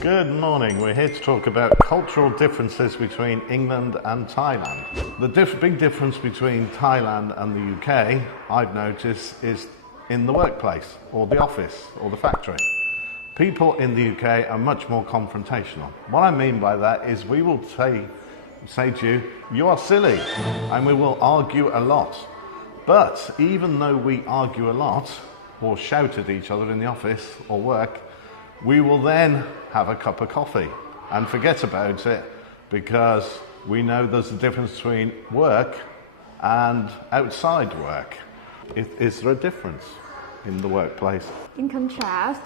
Good morning. We're here to talk about cultural differences between England and Thailand. The big difference between Thailand and the UK, I've noticed, is in the workplace or the office or the factory. People in the UK are much more confrontational. What I mean by that is we will say to you, you are silly, and we will argue a lot. But even though we argue a lot or shout at each other in the office or work, we will then have a cup of coffee and forget about it because we know there's a difference between work and outside work. Is there a difference in the workplace? In contrast,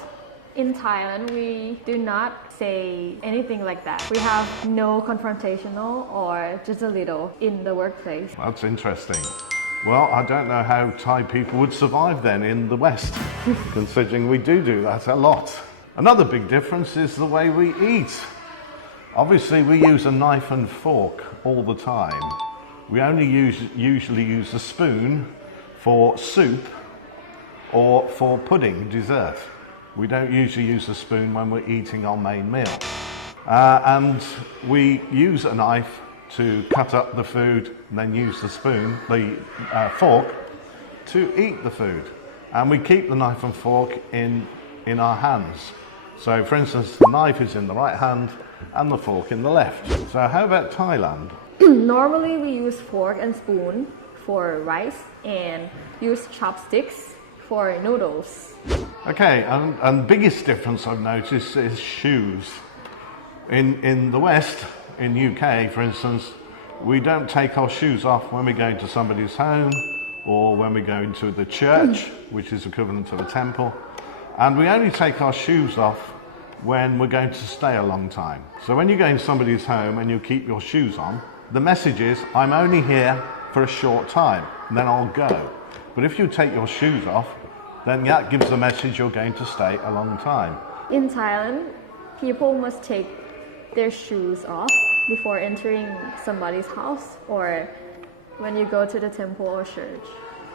in Thailand, we do not say anything like that. We have no confrontational or just a little in the workplace. That's interesting. Well, I don't know how Thai people would survive then in the West, considering we do that a lot. Another big difference is the way we eat. Obviously, we use a knife and fork all the time. We only usually use a spoon for soup or for pudding, dessert. We don't usually use a spoon when we're eating our main meal. And we use a knife to cut up the food and then use the spoon, the fork, to eat the food. And we keep the knife and fork in our hands. So for instance, the knife is in the right hand and the fork in the left. So how about Thailand? Normally we use fork and spoon for rice and use chopsticks for noodles. Okay, and biggest difference I've noticed is shoes. In the West, in UK for instance, we don't take our shoes off when we go into somebody's home or when we go into the church, which is equivalent to a temple. And we only take our shoes off when we're going to stay a long time. So when you go into somebody's home and you keep your shoes on, the message is, I'm only here for a short time, and then I'll go. But if you take your shoes off, then that gives the message you're going to stay a long time. In Thailand, people must take their shoes off before entering somebody's house or when you go to the temple or church.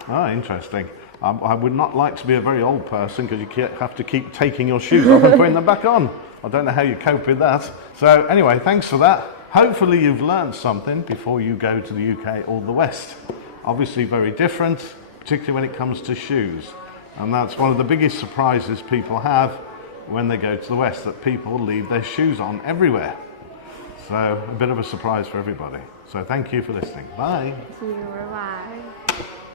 Ah, interesting. I would not like to be a very old person because you have to keep taking your shoes off and putting them back on. I don't know how you cope with that. So anyway, thanks for that. Hopefully you've learned something before you go to the UK or the West. Obviously very different, particularly when it comes to shoes. And that's one of the biggest surprises people have when they go to the West, that people leave their shoes on everywhere. So a bit of a surprise for everybody. So thank you for listening. Bye. Thank you. Bye-bye.